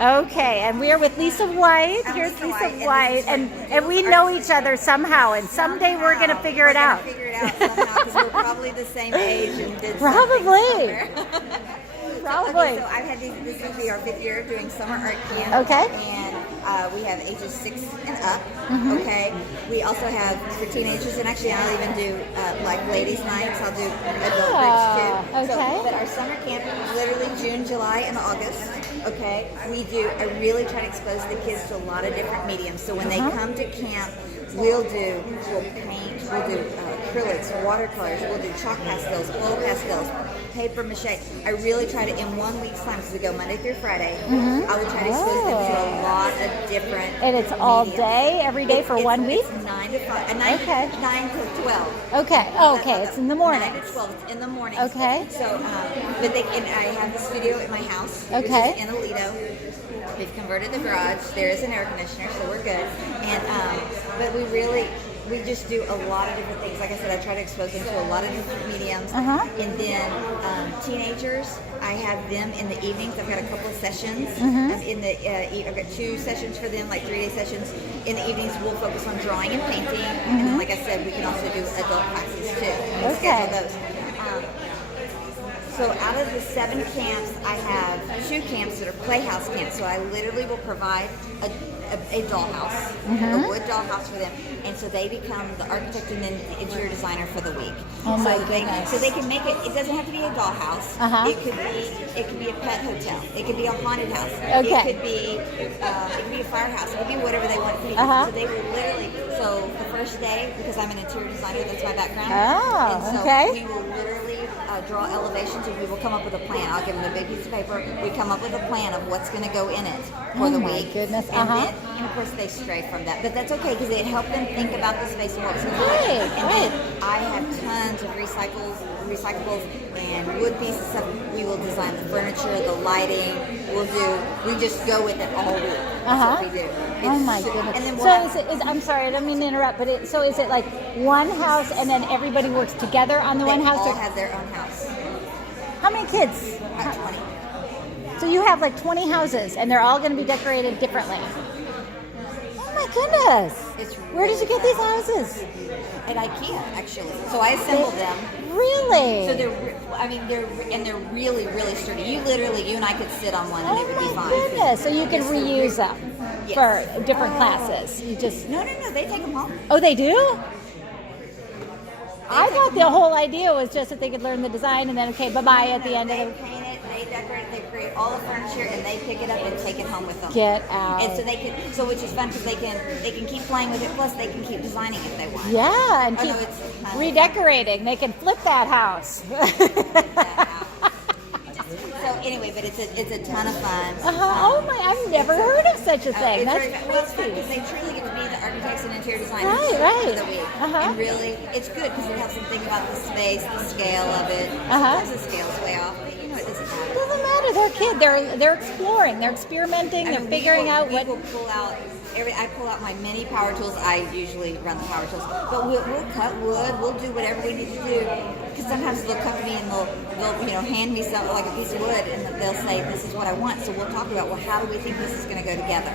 Okay, and we are with Lisa White. Here's Lisa White, and we know each other somehow, and someday we're going to figure it out. Figure it out somehow because we're probably the same age and did Probably. Probably. So I've had this will be our 5th year doing summer art camp. Okay. And we have ages 6 and up. Okay. We also have for teenagers, and actually I'll even do like ladies' nights. I'll do adult groups too. Okay. So, but our summer camp is literally June, July, and August. Okay. I really try to expose the kids to a lot of different mediums. So when they come to camp, we'll paint, we'll do acrylics, watercolors, we'll do chalk pastels, oil pastels, paper mache. I really try to, in 1 week's time, because we go Monday through Friday, I will try to expose them to a lot of different And it's all day, every day for 1 week? It's 9 to 5, 9 to 12. Okay, okay, it's in the morning. 9 to 12, it's in the morning. Okay. So, and I have the studio at my house, which is in Aledo. We've converted the garage. There is an air conditioner, so we're good. And but we just do a lot of different things. Like I said, I try to expose them to a lot of different mediums. And then teenagers, I have them in the evenings. I've got a couple of sessions. I've got 2 sessions for them, like 3-day sessions. In the evenings, we'll focus on drawing and painting. And then, like I said, we can also do adult classes too. And schedule those. So out of the 7 camps, I have 2 camps that are playhouse camps. So I literally will provide a dollhouse, a wood dollhouse for them, and so they become the architect and then the interior designer for the week. Oh my goodness! So they can make it. It doesn't have to be a dollhouse. It could be a pet hotel. It could be a haunted house. Okay. It could be a firehouse. It could be whatever they want to be. So they will literally. So the first day, because I'm an interior designer, that's my background. And so we will literally draw elevations, and we will come up with a plan. I'll give them a big piece of paper. We come up with a plan of what's going to go in it for the week. Oh my goodness! And of course they stray from that, but that's okay because it helped them think about the space and what was going to happen. And then I have tons of recyclables and wood pieces. Stuff. We will design the furniture, the lighting. We just go with it all week. That's what we do. Oh my goodness! And then so I'm sorry, I don't mean to interrupt, but is it like one house and then everybody works together on the one house? They all have their own house. How many kids? 20. So you have like 20 houses, and they're all going to be decorated differently. Oh my goodness! Where did you get these houses? At IKEA, actually. So I assembled them. Really? So they're really, really sturdy. You and I could sit on one and it would be fine. Oh my goodness! So you can reuse them for different classes. You just no. They take them home. Oh, they do? I thought the whole idea was just that they could learn the design and then bye-bye at the end of it. They paint it, they decorate it, they create all the furniture, and they pick it up and take it home with them. Get out. And so which is fun because they can keep playing with it. Plus, they can keep designing if they want. Yeah, and keep redecorating. They can flip that house. So anyway, but it's a ton of fun. Oh my! I've never heard of such a thing. That's crazy. Because they truly get to be the architects and interior designers for the week. And really, it's good because it helps them think about the space, the scale of it. Sometimes the scale's way off, but it doesn't matter. It doesn't matter. They're kids. They're exploring. They're experimenting. They're figuring out what. We will pull out. I pull out my mini power tools. I usually run the power tools, but we'll cut wood. We'll do whatever we need to do. Because sometimes they'll come to me and they'll hand me something like a piece of wood, and they'll say, "This is what I want." So we'll talk about, well, how do we think this is going to go together?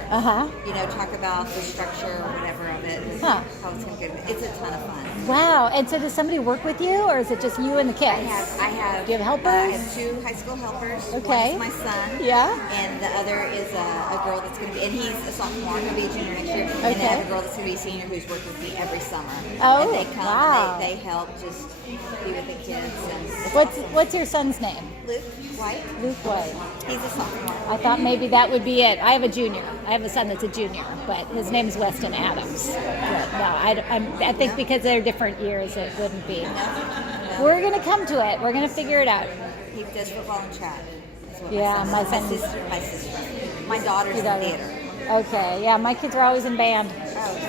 Talk about the structure or whatever of it. How it's going to go. It's a ton of fun. Wow! And so does somebody work with you, or is it just you and the kids? I have. Do you have helpers? I have 2 high school helpers. Okay. One is my son. Yeah. And the other is a girl that's going to be, and he's a sophomore. He'll be a junior next year. And then I have a girl that's going to be a senior who's worked with me every summer. Oh, and they come wow. And they help just be with the kids. And What's your son's name? Luke White. Luke White. He's a sophomore. I thought maybe that would be it. I have a junior. I have a son that's a junior, but his name is Weston Adams. But no, I think because they're different years, it wouldn't be. No. We're going to come to it. We're going to figure it out. He does football and track. My sister. My daughter's in theater. Okay, yeah, my kids are always in band.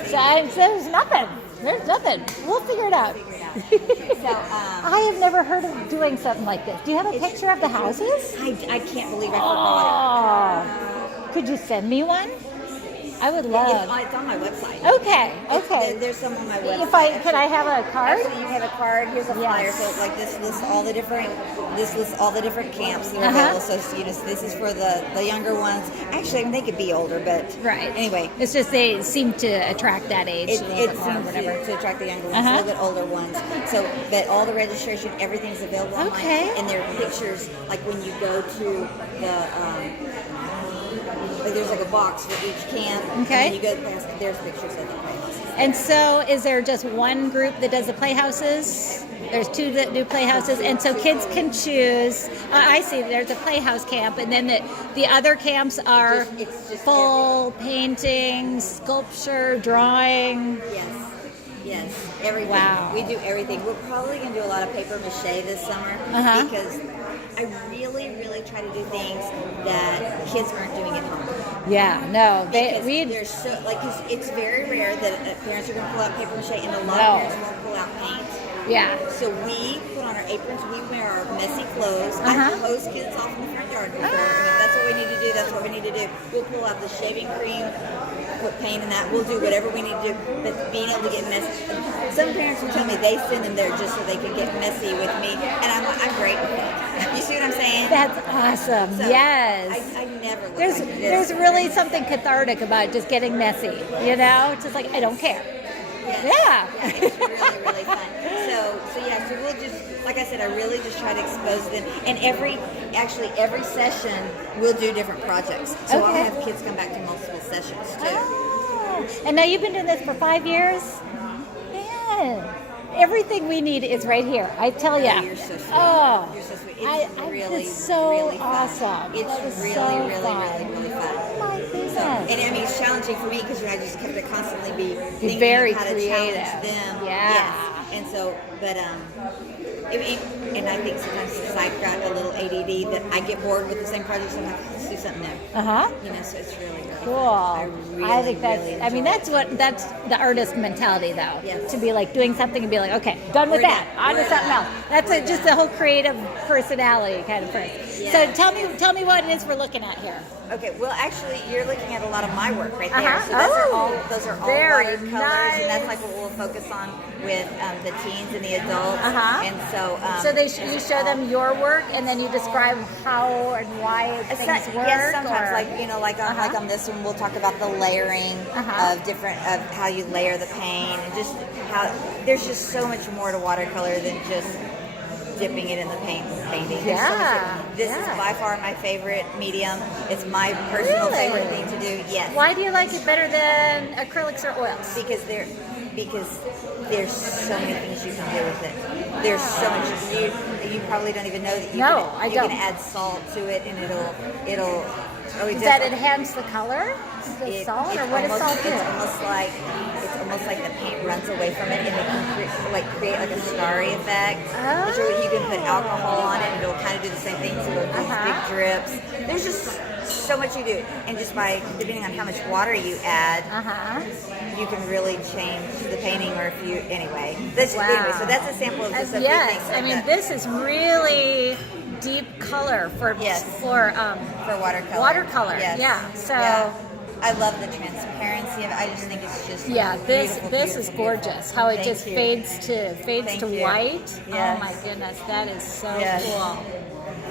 So there's nothing. We'll figure it out. I have never heard of doing something like this. Do you have a picture of the houses? I can't believe I forgot it. Could you send me one? I would love. It's on my website. Okay. There's some on my website. Can I have a card? Actually, you have a card. Here's a flyer. So like this lists all the different camps that are available. So this is for the younger ones. Actually, I mean, they could be older, but right. Anyway, it's just they seem to attract that age. It seems to attract the younger ones, a little bit older ones. So, but all the registration, everything's available online, and there are pictures. Like when you go to the. There's like a box for each camp. Okay. And you go past, there's pictures of the playhouses. And so, is there just one group that does the playhouses? There's two that do playhouses, and so kids can choose. I see. There's a playhouse camp, and then the other camps are it's just full painting, sculpture, drawing. Yes, everything. Wow. We do everything. We're probably going to do a lot of paper mache this summer because I really, really try to do things that kids aren't doing at home. Yeah, no, there's so cause it's very rare that parents are going to pull out paper mache, and a lot of parents won't pull out paint. Yeah. So we put on our aprons. We wear our messy clothes. I hose kids off in the front yard before. That's what we need to do. That's what we need to do. We'll pull out the shaving cream, put paint in that. We'll do whatever we need to do. But being able to get messy. Some parents will tell me they send them there just so they can get messy with me, and I'm great with it. You see what I'm saying? That's awesome. So yes. I never look there's like this. There's really something cathartic about just getting messy. You know, it's just like I don't care. Yes. Yeah. It's really, really fun. So we'll just, like I said, I really just try to expose them. And every session, we'll do different projects. So I'll have kids come back to multiple sessions, too. Oh. And now you've been doing this for 5 years? Man. Everything we need is right here. I tell you. Oh, you're so sweet. Oh. You're so sweet. It's so really awesome. It's really fun. Oh my goodness. So, and I mean, it's challenging for me because I just have to constantly be thinking very of how creative. to challenge them. Yeah. Yes. And so, but and I think sometimes since I've got a little ADD that I get bored with the same project, so I'm like, let's do something new. So it's really, really cool. fun. I think that's. I mean, that's the artist mentality, though. Yes. To be like doing something and be like, okay, done with that. On to something else. That's just the whole creative personality kind of person. Yeah. So tell me what it is we're looking at here. Okay, well, actually, you're looking at a lot of my work right there. So those are all watercolors, nice. and that's like what we'll focus on with the teens and the adults. And so, you show them your work, and then you describe how and why things work. Yes, sometimes, like on this one, we'll talk about the layering of how you layer the paint, and just how there's just so much more to watercolor than just dipping it in the paint and painting. This is by far my favorite medium. It's my personal favorite thing to do. Yes. Why do you like it better than acrylics or oils? Because there's so many things you can do with it. There's so much. You probably don't even know that you can add salt to it, and it'll. Does that enhance the color? The salt, or what does salt do? It's almost like the paint runs away from it, and it can create like a starry effect. Which you can put alcohol on it, and it'll kind of do the same thing. So it'll do big drips. There's just so much you do, and just by depending on how much water you add, you can really change the painting. Or if you anyway, anyway, so that's a sample of just a few things. I mean, this is really deep color for watercolor. Watercolor, So. I love the transparency of it. I just think it's just this is gorgeous. How it just fades to white. Yes. Oh my goodness, that is so cool.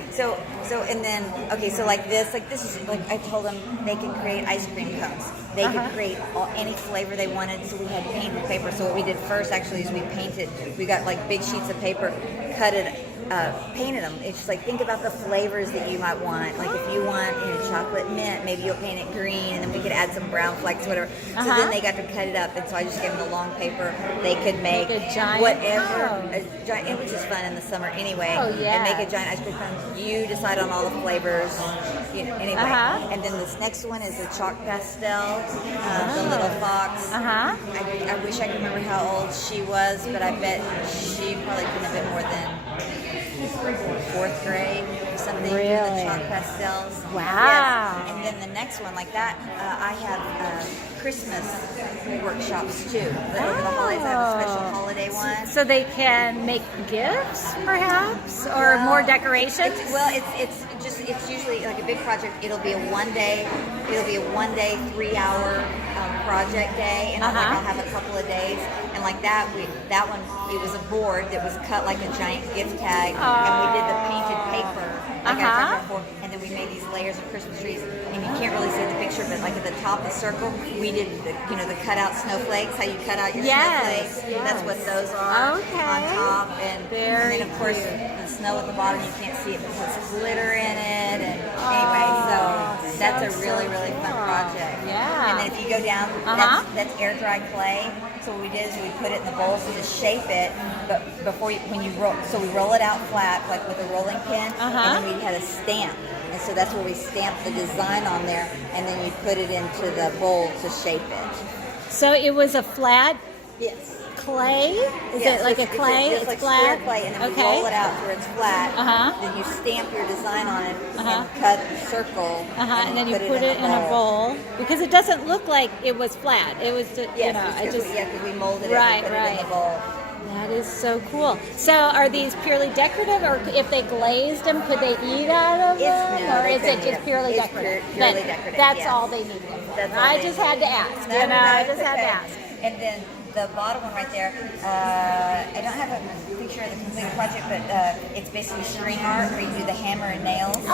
So and then so like this is like I told them they can create ice cream cones. They could create any flavor they wanted. So we had paint and paper. So what we did first actually is we painted. We got like big sheets of paper, painted them. It's just like think about the flavors that you might want. Like if you want chocolate mint, maybe you'll paint it green, and then we could add some brown flakes, whatever. So then they got to cut it up, and so I just gave them the long paper. They could make a giant, which is fun in the summer anyway. Oh yeah. And make a giant ice cream cone. You decide on all the flavors. Anyway. And then this next one is a chalk pastel. The little fox. I wish I could remember how old she was, but I bet she probably couldn't have been more than 4th grade or something. Really? The chalk pastels. Wow. Yes. And then the next one, like that, I have Christmas workshops too. Over the holidays, I have a special holiday one. So they can make gifts, perhaps, or more decorations. It's usually like a big project. It'll be a 1 day, 3-hour project day, and I'll have a couple of days. And like that one, it was a board that was cut like a giant gift tag, and we did the painted paper. Like I talked about before, and then we made these layers of Christmas trees, and you can't really see the picture, but like at the top of the circle, we did the cut out snowflakes. How you cut out your snowflakes? Yes. That's what those are on top, and then of course the snow at the bottom. You can't see it, but it has glitter in it. And anyway, so that's a really fun project. Yeah. And then if you go down, that's air dry clay. So what we did is we put it in the bowl to just shape it, but when you roll, so we roll it out flat like with a rolling pin, and then we had a stamp, and so that's where we stamped the design on there, and then we put it into the bowl to shape it. So it was a flat clay? Is it like a clay? It's like flat clay, and then we roll it out where it's flat. Then you stamp your design on it and cut a circle, and then you put it in a bowl, because it doesn't look like it was flat. It was just, because we molded it and put it in the bowl. That is so cool. So are these purely decorative, or if they glazed them, could they eat out of them? Or is it just purely decorative? Purely decorative. That's all they need. I just had to ask. I just had to ask. And then the bottom one right there, I don't have a picture of the complete project, but it's basically string art where you do the hammer and nails. And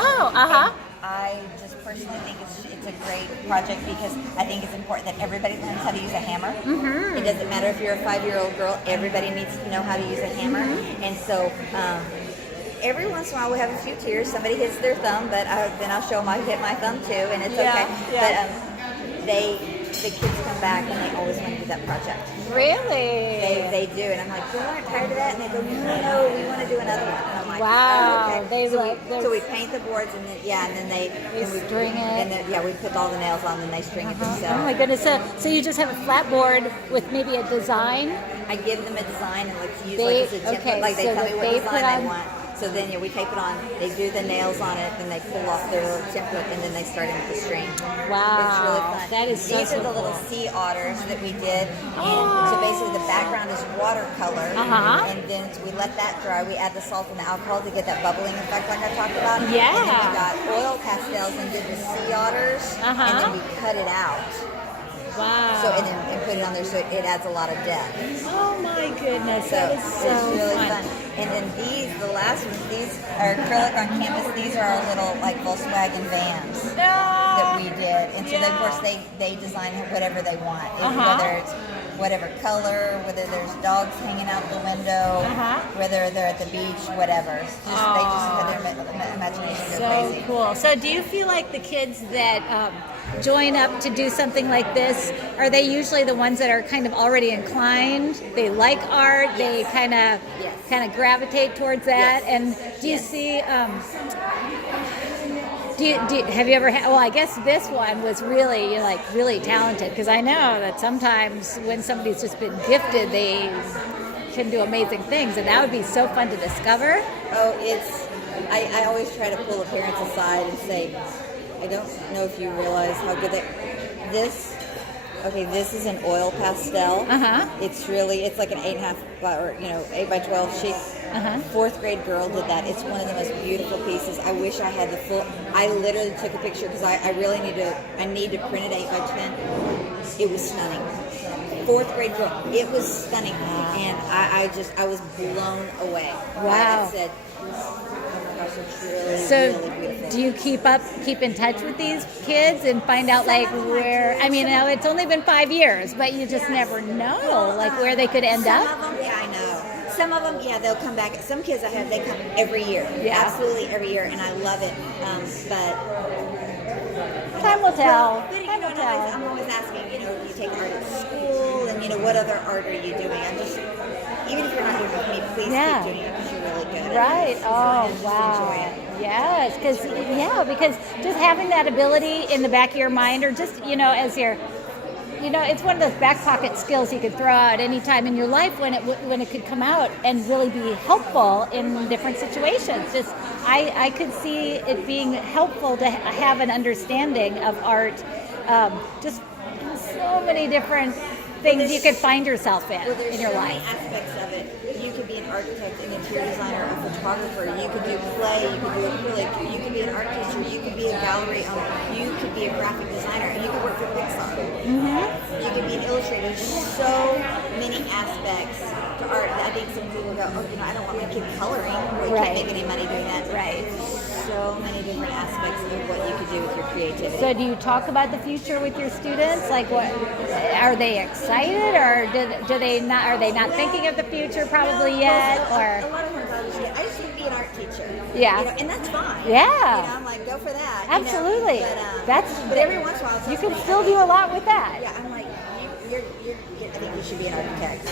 I just personally think it's a great project because I think it's important that everybody learns how to use a hammer. It doesn't matter if you're a 5-year-old girl, everybody needs to know how to use a hammer. And so every once in a while we have a few tears. Somebody hits their thumb, but then I'll show them I hit my thumb too, and it's okay. But the kids come back and they always want to do that project. Really? They do, and I'm like, you aren't tired of that? And they go, no, we want to do another one. And I'm like, wow. Okay. So we paint the boards, and then we string it. And then we put all the nails on, and they string it themselves. Oh my goodness! So you just have a flat board with maybe a design. I give them a design and let's use as a template. Like they tell me what design they want. So then we tape it on, they do the nails on it, then they pull off their little template, and then they start in with the string. Wow. It's really fun. That is so These are the little sea otters that we did. And so basically the background is watercolor. And then we let that dry. We add the salt and the alcohol to get that bubbling effect like I talked about. Yeah. And then we got oil pastels and did the sea otters. And then we cut it out. Wow. So and put it on there so it adds a lot of depth. Oh my goodness, so that is so it's really fun. And then the last ones, these are acrylic on canvas. These are our little like Volkswagen vans that we did. And so of course they design whatever they want. Whether it's whatever color, whether there's dogs hanging out the window, whether they're at the beach, whatever. They just have their imagination go crazy. So cool. So do you feel like the kids that join up to do something like this, are they usually the ones that are kind of already inclined? They like art. They kind of gravitate towards that. And do you see? Have you ever had? Well, I guess this one was really really talented, because I know that sometimes when somebody's just been gifted, they can do amazing things, and that would be so fun to discover. I always try to pull the parents aside and say, I don't know if you realize how good this is an oil pastel. It's like an 8.5 or 8 by 12 sheet. 4th grade girl did that. It's one of the most beautiful pieces. I wish I had the full. I literally took a picture because I really need to print it 8 by 10. It was stunning. 4th grade girl. It was stunning, and I was blown away. Wow. I said, it's really, so really beautiful. Do you keep in touch with these kids and find out where? I mean, now it's only been 5 years, but you just never know where they could end up. Some of them, I know. Some of them, they'll come back. Some kids I have, they come every year. Absolutely every year, and I love it. But time will tell. I'm always asking, you take art at school, and what other art are you doing? I'm just, even if you're not doing it with me, please keep doing it because you're really good at it. Right. Oh, wow. Enjoy it. Yes, because just having that ability in the back of your mind, or just, as you're, it's one of those back pocket skills you could throw out any time in your life when it could come out and really be helpful in different situations. Just I could see it being helpful to have an understanding of art, just in so many different things you could find yourself in your life. There's so many aspects of it. You could be an architect, an interior designer, a photographer. You could do play. You could do acrylic. You could be an art teacher. You could be a gallery owner. You could be a graphic designer. You could work for Pixar. You could be an illustrator. There's so many aspects to art that I think some people go, oh, I don't want my kid coloring. Well, you can't make any money doing that. Right. So many different aspects of what you could do with your creativity. So do you talk about the future with your students? Like, what are they excited, or do they not? Are they not thinking of the future probably yet? A lot of them I just want to be an art teacher. Yeah. And that's fine. Yeah. I'm like, go for that. Absolutely. But every once in a while, you can still do a lot with that. Yeah, I'm like, I think you should be an architect.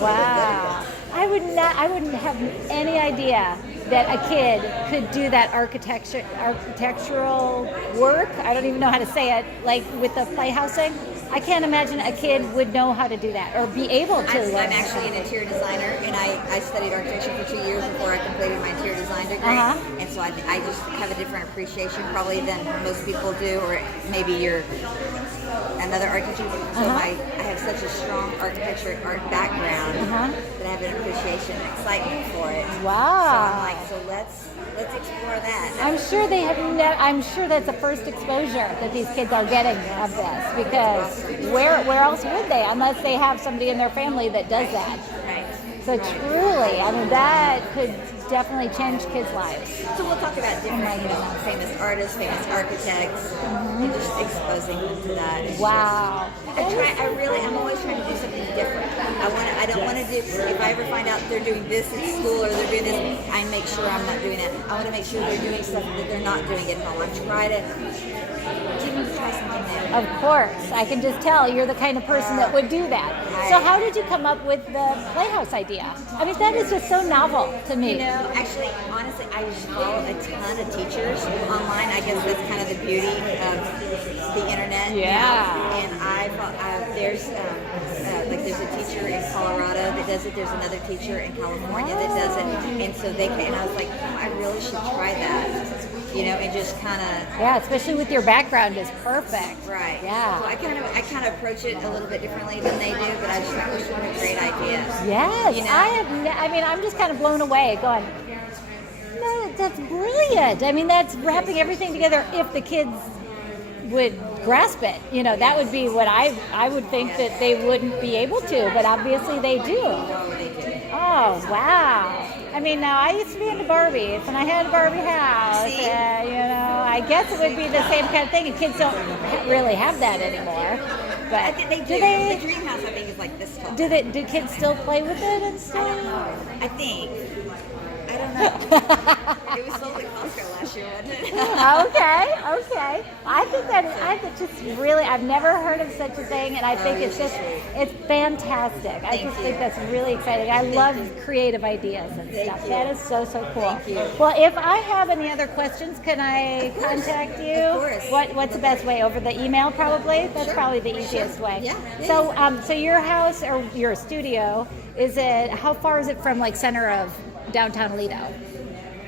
Wow. I wouldn't have any idea that a kid could do that architectural work. I don't even know how to say it, like with the playhousing. I can't imagine a kid would know how to do that or be able to learn. I'm actually an interior designer, and I studied architecture for 2 years before I completed my interior design degree. And so I just have a different appreciation probably than most people do, or maybe you're another art teacher. So I have such a strong architecture and art background that I have an appreciation and excitement for it. Wow. So I'm like, so let's explore that. I'm sure they have. I'm sure that's the first exposure that these kids are getting of this, because where else would they, unless they have somebody in their family that does that. Right. So truly, I mean, that could definitely change kids' lives. So we'll talk about different, famous artists, famous architects, and just exposing them to that. It's Wow. I'm always trying to do something different. I don't want to do, if I ever find out they're doing this at school or they're doing this, I make sure I'm not doing it. I want to make sure they're doing stuff that they're not doing at home. I try to get them to try something new. Of course. I can just tell you're the kind of person that would do that. So how did you come up with the playhouse idea? I mean, that is just so novel to me. Actually, honestly, I just follow a ton of teachers online. I guess that's kind of the beauty of the internet. Yeah. And there's a teacher in Colorado that does it. There's another teacher in California that does it. And so and I was like, I really should try that. And just kind of... Yeah, especially with your background is perfect. Right. Yeah. So I kind of approach it a little bit differently than they do, but I just think it's a great idea. Yes. I'm just kind of blown away going, no, that's brilliant. I mean, that's wrapping everything together if the kids would grasp it. That would be what I would think that they wouldn't be able to, but obviously they do. Oh, wow. I mean, now I used to be into Barbies, and I had a Barbie house. I guess it would be the same kind of thing, and kids don't really have that anymore. But I think they do. The dream house, I think, is like this tall. Do kids still play with it and stuff? I don't know. I think. I don't know. It was sold at Costco last year, wasn't it? Okay. I've never heard of such a thing, and I think it's fantastic. I just think that's really exciting. I love creative ideas and stuff. That is so cool. Thank you. Well, if I have any other questions, can I contact you? Of course. What's the best way? Over the email, probably? That's probably the easiest way. Yeah. So your house or your studio, how far is it from like center of downtown Aledo?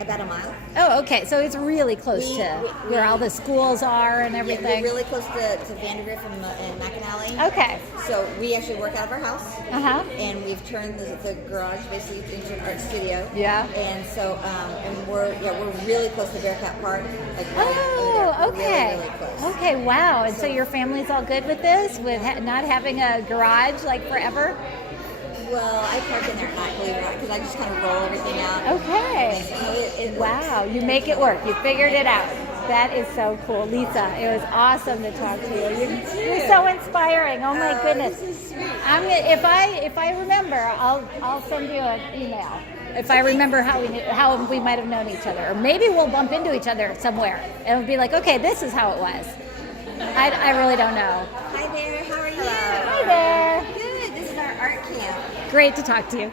About a mile. Oh, okay. So it's really close to where all the schools are and everything. Yeah, we're really close to Vandergrift and McAnally. Okay. So we actually work out of our house. And we've turned the garage basically into an art studio. Yeah. And so and we're really close to Bearcat Park. Okay. Really close. Okay. Wow. And so your family's all good with this, with not having a garage like forever? Well, I park in there at night, believe it or not, because I just kind of roll everything out. Okay. Wow, you make it work. You figured it out. That is so cool. Lisa, it was awesome to talk to you. You're so inspiring. Oh my goodness. This is sweet. If I remember, I'll send you an email. If I remember how we might have known each other. Or maybe we'll bump into each other somewhere. And it'll be like, okay, this is how it was. I really don't know. Hi there, how are you? Hi there. Good, this is our art camp. Great to talk to you.